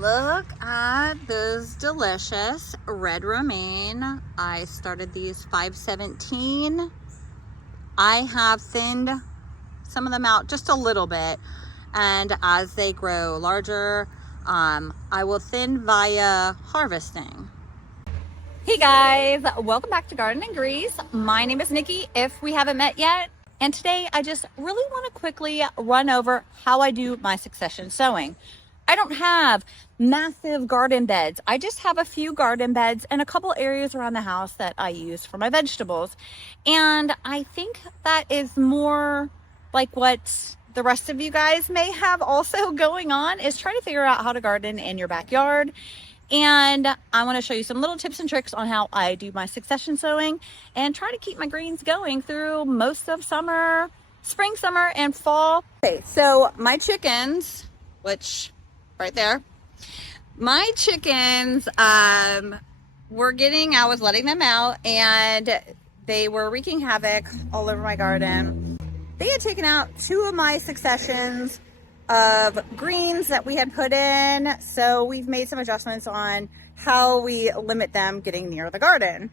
Look at this delicious red romaine. I started these 517. I have thinned some of them out just a little bit, and as they grow larger, I will thin via harvesting. Hey guys, welcome back to Garden and Grease. My name is Nikki, if we haven't met yet. And today I just really want to quickly run over how I do my succession sowing. I don't have massive garden beds. I just have a few garden beds and a couple areas around the house that I use for my vegetables. And I think that is more like what the rest of you guys may have also going on, is trying to figure out how to garden in your backyard. And I want to show you some little tips and tricks on how I do my succession sowing and try to keep my greens going through most of summer, spring, summer, and fall. Okay, so my chickens, which right there, my chickens I was letting them out and they were wreaking havoc all over my garden. They had taken out 2 of my successions of greens that we had put in, so we've made some adjustments on how we limit them getting near the garden.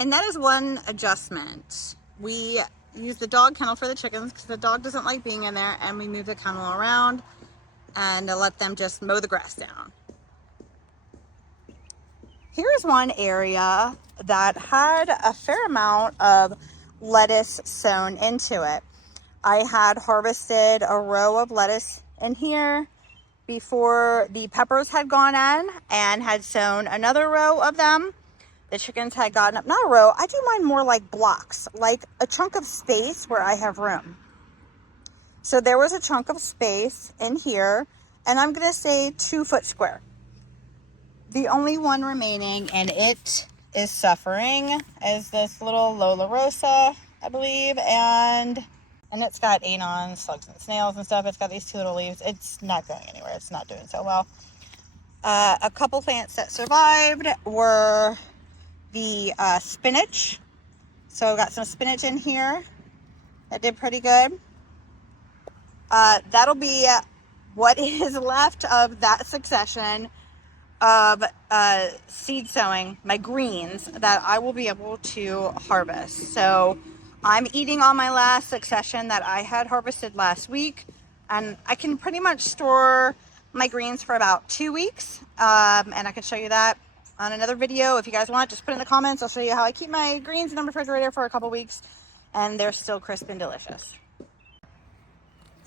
And that is one adjustment. We use the dog kennel for the chickens because the dog doesn't like being in there, and we move the kennel around and let them just mow the grass down. Here's one area that had a fair amount of lettuce sown into it. I had harvested a row of lettuce in here before the peppers had gone in, and had sown another row of them. The chickens had gotten up, not a row, I do mine more like blocks, like a chunk of space where I have room. So there was a chunk of space in here, and I'm going to say 2 foot square. The only one remaining, and it is suffering, is this little Lola Rosa, I believe, and it's got anon, slugs and snails and stuff. It's got these 2 little leaves. It's not going anywhere. It's not doing so well. A couple plants that survived were the spinach. So I've got some spinach in here that did pretty good. That'll be what is left of that succession of seed sowing, my greens, that I will be able to harvest. So I'm eating on my last succession that I had harvested last week, and I can pretty much store my greens for about 2 weeks, and I can show you that on another video. If you guys want, just put in the comments. I'll show you how I keep my greens in the refrigerator for a couple weeks, and they're still crisp and delicious.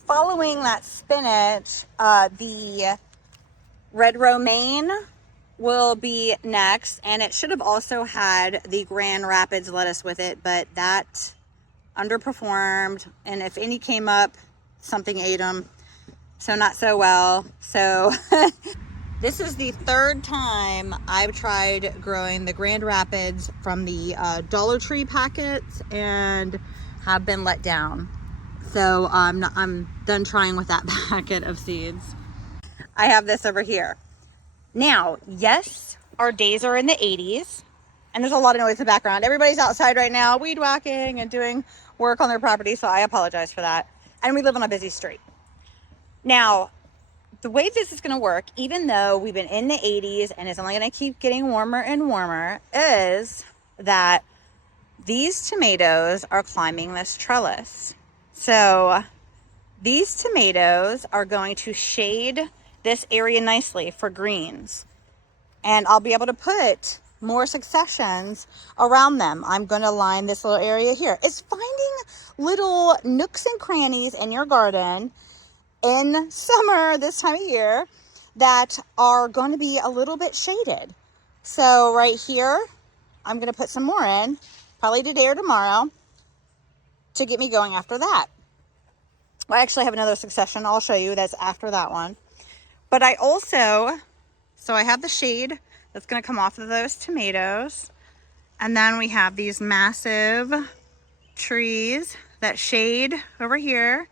Following that spinach, the red romaine will be next, and it should have also had the Grand Rapids lettuce with it, but that underperformed, and if any came up, something ate them, so not so well. So this is the 3rd time I've tried growing the Grand Rapids from the Dollar Tree packets and have been let down. So I'm done trying with that packet of seeds. I have this over here. Now, yes, our days are in the 80s, and there's a lot of noise in the background. Everybody's outside right now, weed whacking and doing work on their property, so I apologize for that. And we live on a busy street. Now, the way this is going to work, even though we've been in the 80s and it's only going to keep getting warmer and warmer, is that these tomatoes are climbing this trellis. So these tomatoes are going to shade this area nicely for greens, and I'll be able to put more successions around them. I'm going to line this little area here. It's finding little nooks and crannies in your garden in summer this time of year that are going to be a little bit shaded. So right here, I'm going to put some more in, probably today or tomorrow, to get me going after that. Well, I actually have another succession I'll show you that's after that one. But I also, so I have the shade that's going to come off of those tomatoes. And then we have these massive trees that shade over here.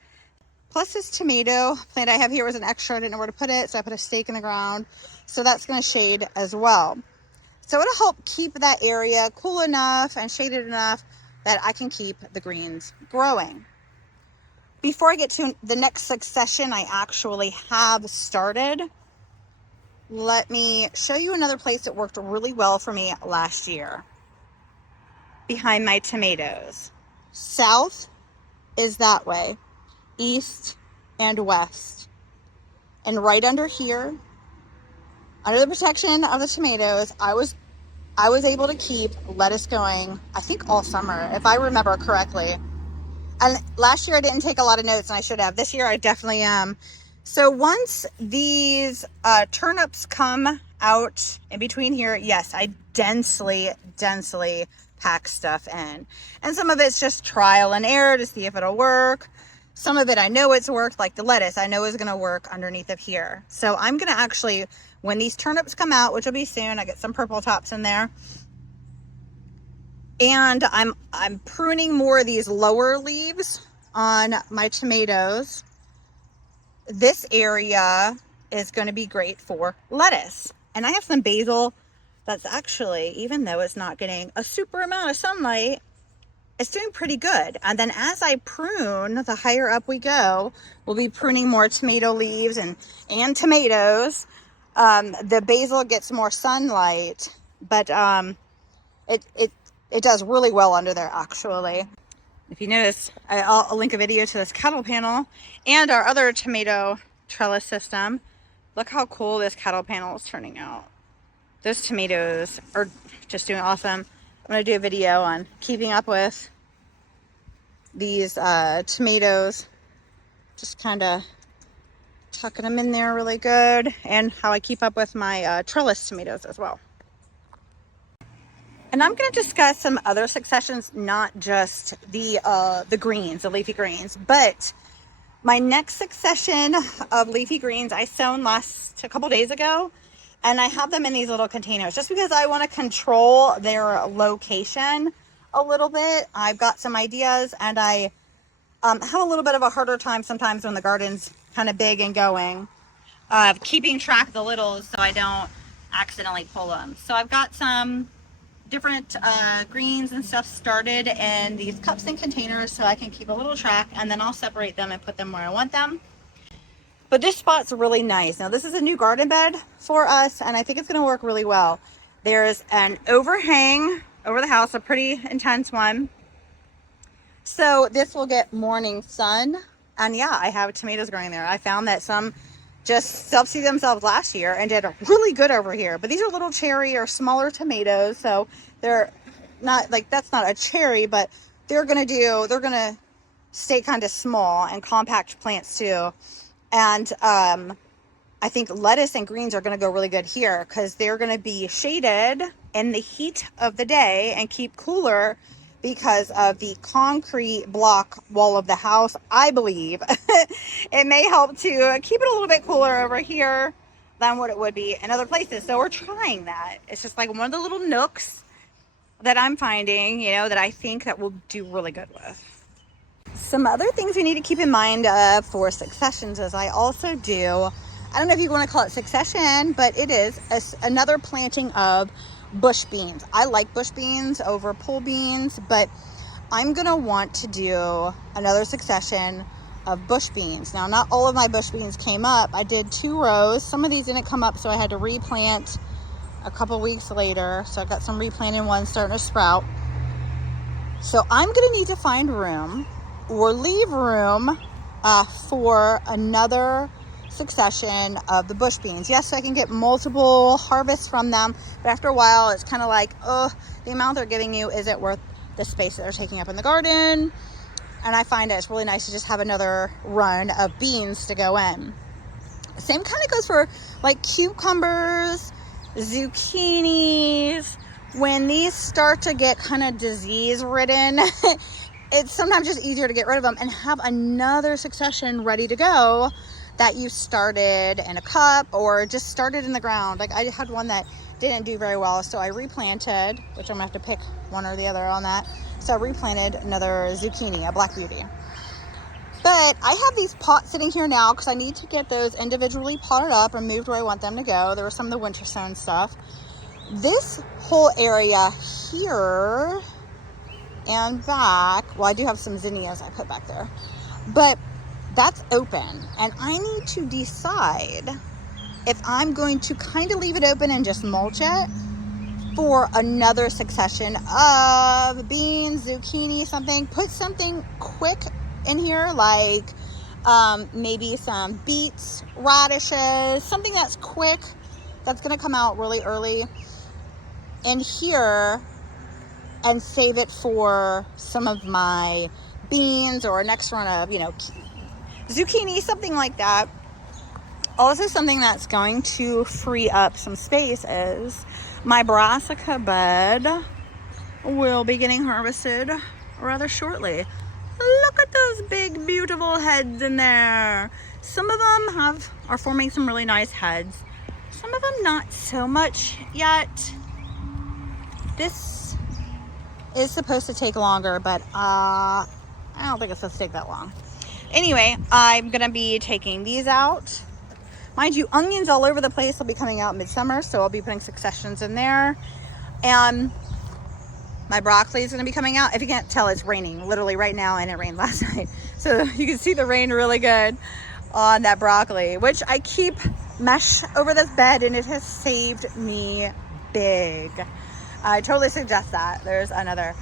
Plus this tomato plant I have here was an extra. I didn't know where to put it, so I put a stake in the ground. So that's going to shade as well. So it'll help keep that area cool enough and shaded enough that I can keep the greens growing. Before I get to the next succession I actually have started, let me show you another place that worked really well for me last year. Behind my tomatoes. South is that way, east and west. And right under here, under the protection of the tomatoes, I was able to keep lettuce going, I think all summer, if I remember correctly. And last year I didn't take a lot of notes, and I should have. This year I definitely am. So once these turnips come out in between here, yes, I densely pack stuff in. And some of it's just trial and error to see if it'll work. Some of it I know it's worked, like the lettuce I know is going to work underneath of here. So I'm going to actually, when these turnips come out, which will be soon, I get some purple tops in there. And I'm pruning more of these lower leaves on my tomatoes. This area is going to be great for lettuce. And I have some basil that's actually, even though it's not getting a super amount of sunlight, it's doing pretty good. And then as I prune, the higher up we go, we'll be pruning more tomato leaves and tomatoes. The basil gets more sunlight, but it does really well under there, actually. If you notice, I'll link a video to this cattle panel and our other tomato trellis system. Look how cool this cattle panel is turning out. Those tomatoes are just doing awesome. I'm going to do a video on keeping up with these tomatoes. Just kind of tucking them in there really good. And how I keep up with my trellis tomatoes as well. And I'm going to discuss some other successions, not just the greens, the leafy greens, but my next succession of leafy greens I sown a couple days ago, and I have them in these little containers just because I want to control their location a little bit. I've got some ideas, and I have a little bit of a harder time sometimes when the garden's kind of big and going, keeping track of the littles so I don't accidentally pull them. So I've got some different greens and stuff started in these cups and containers so I can keep a little track, and then I'll separate them and put them where I want them. But this spot's really nice. Now this is a new garden bed for us, and I think it's going to work really well. There's an overhang over the house, a pretty intense one. So this will get morning sun, and yeah, I have tomatoes growing there. I found that some just self-seeded themselves last year and did really good over here. But these are little cherry or smaller tomatoes, so they're not like, that's not a cherry, but they're gonna stay kind of small and compact plants too. And I think lettuce and greens are gonna go really good here because they're gonna be shaded in the heat of the day and keep cooler because of the concrete block wall of the house. I believe it may help to keep it a little bit cooler over here than what it would be in other places. So we're trying that. It's just like one of the little nooks that I'm finding, that I think that will do really good with. Some other things we need to keep in mind for successions is I also do, I don't know if you want to call it succession, but it is another planting of bush beans. I like bush beans over pole beans, but I'm gonna want to do another succession of bush beans. Now, not all of my bush beans came up. I did 2 rows. Some of these didn't come up, so I had to replant a couple weeks later. So I got some replanted ones starting to sprout. So I'm gonna need to find room or leave room for another succession of the bush beans. Yes, so I can get multiple harvests from them, but after a while it's kind of like, the amount they're giving you isn't worth the space that they're taking up in the garden. And I find it's really nice to just have another run of beans to go in. Same kind of goes for like cucumbers, zucchinis. When these start to get kind of disease ridden, it's sometimes just easier to get rid of them and have another succession ready to go that you started in a cup or just started in the ground. Like I had one that didn't do very well, so I replanted, which I'm gonna have to pick one or the other on that. So I replanted another zucchini, a black beauty. But I have these pots sitting here now because I need to get those individually potted up and moved where I want them to go. There was some of the winter sown stuff. This whole area here and back, well, I do have some zinnias I put back there, but that's open, and I need to decide if I'm going to kind of leave it open and just mulch it for another succession of beans, zucchini, something, put something quick in here, like maybe some beets, radishes, something that's quick, that's going to come out really early in here, and save it for some of my beans or next run of, you know, zucchini, something like that. Also, something that's going to free up some space is my brassica bed will be getting harvested rather shortly. Look at those big, beautiful heads in there. Some of them are forming some really nice heads. Some of them not so much yet. This is supposed to take longer, but I don't think it's supposed to take that long. Anyway, I'm gonna be taking these out. Mind you, onions all over the place will be coming out midsummer, so I'll be putting successions in there. And my broccoli is gonna be coming out. If you can't tell, it's raining literally right now, and it rained last night. So you can see the rain really good on that broccoli, which I keep mesh over this bed, and it has saved me big. I totally suggest that. There's another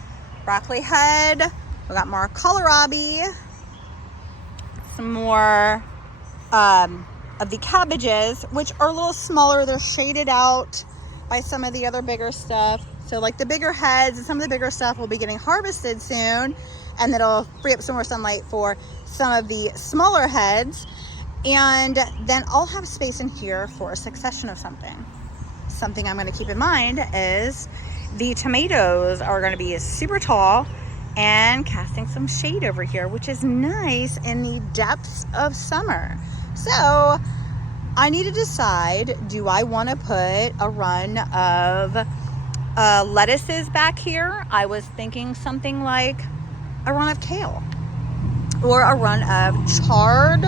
broccoli head. We got more kohlrabi, some more of the cabbages, which are a little smaller. They're shaded out by some of the other bigger stuff. So like the bigger heads and some of the bigger stuff will be getting harvested soon, and that'll free up some more sunlight for some of the smaller heads. And then I'll have space in here for a succession of something. Something I'm going to keep in mind is the tomatoes are going to be super tall and casting some shade over here, which is nice in the depths of summer. So I need to decide, do I want to put a run of lettuces back here? I was thinking something like a run of kale, or a run of chard,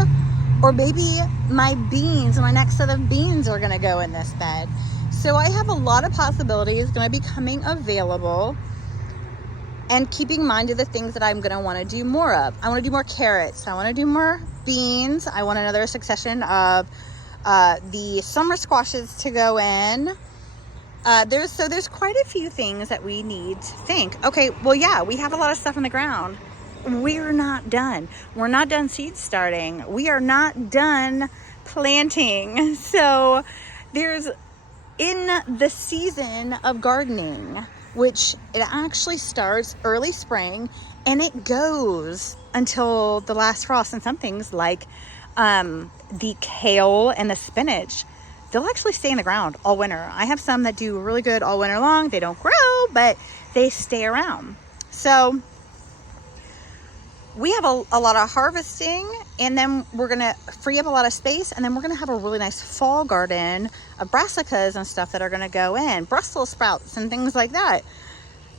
or maybe my beans, my next set of beans are going to go in this bed. So I have a lot of possibilities going to be coming available, and keeping in mind of the things that I'm going to want to do more of. I want to do more carrots. I want to do more beans. I want another succession of the summer squashes to go in. There's quite a few things that we need to think. Okay, well, yeah, we have a lot of stuff in the ground. We're not done. We're not done seed starting. We are not done planting. So there's, in the season of gardening, which it actually starts early spring and it goes until the last frost, and some things like the kale and the spinach, they'll actually stay in the ground all winter. I have some that do really good all winter long. They don't grow, but they stay around. So we have a lot of harvesting, and then we're gonna free up a lot of space, and then we're gonna have a really nice fall garden of brassicas and stuff that are gonna go in, Brussels sprouts and things like that.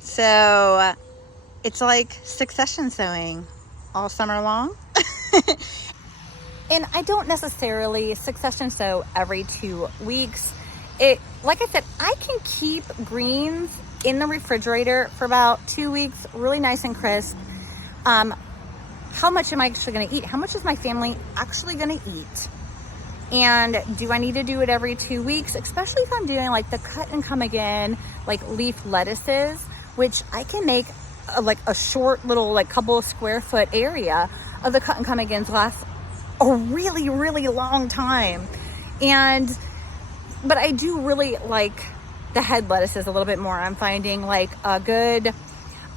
So it's like succession sowing all summer long. And I don't necessarily succession sow every 2 weeks. Like I said, I can keep greens in the refrigerator for about 2 weeks, really nice and crisp. How much am I actually going to eat? How much is my family actually going to eat? And do I need to do it every 2 weeks? Especially if I'm doing like the cut and come again, like leaf lettuces, which I can make like a short little like couple of square foot area of the cut and come agains last a really, really long time. But I do really like the head lettuces a little bit more. I'm finding like a good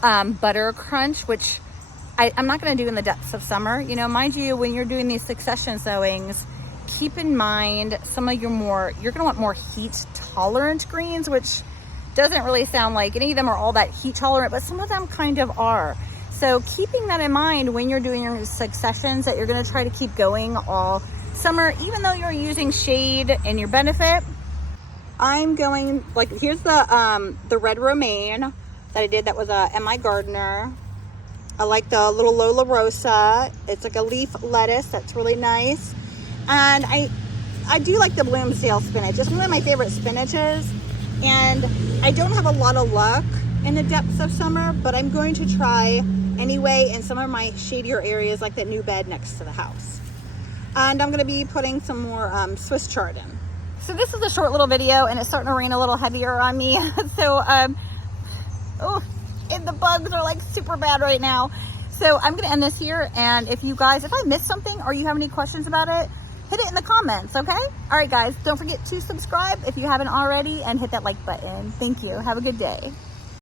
butter crunch, which I'm not going to do in the depths of summer. You know, mind you, when you're doing these succession sowings, keep in mind some of you're going to want more heat tolerant greens, which doesn't really sound like any of them are all that heat tolerant, but some of them kind of are. So keeping that in mind when you're doing your successions, that you're going to try to keep going all summer, even though you're using shade in your benefit. I'm going, like, here's the red romaine that I did. That was a MI Gardener. I like the little Lola Rosa. It's like a leaf lettuce that's really nice. And I do like the Bloomsdale spinach. It's one of my favorite spinaches. And I don't have a lot of luck in the depths of summer, but I'm going to try anyway in some of my shadier areas, like that new bed next to the house. And I'm going to be putting some more Swiss chard in. So this is a short little video, and it's starting to rain a little heavier on me. So, oh, and the bugs are like super bad right now. So I'm gonna end this here, and if I missed something or you have any questions about it, hit it in the comments, okay? All right, guys, don't forget to subscribe if you haven't already, and hit that like button. Thank you. Have a good day.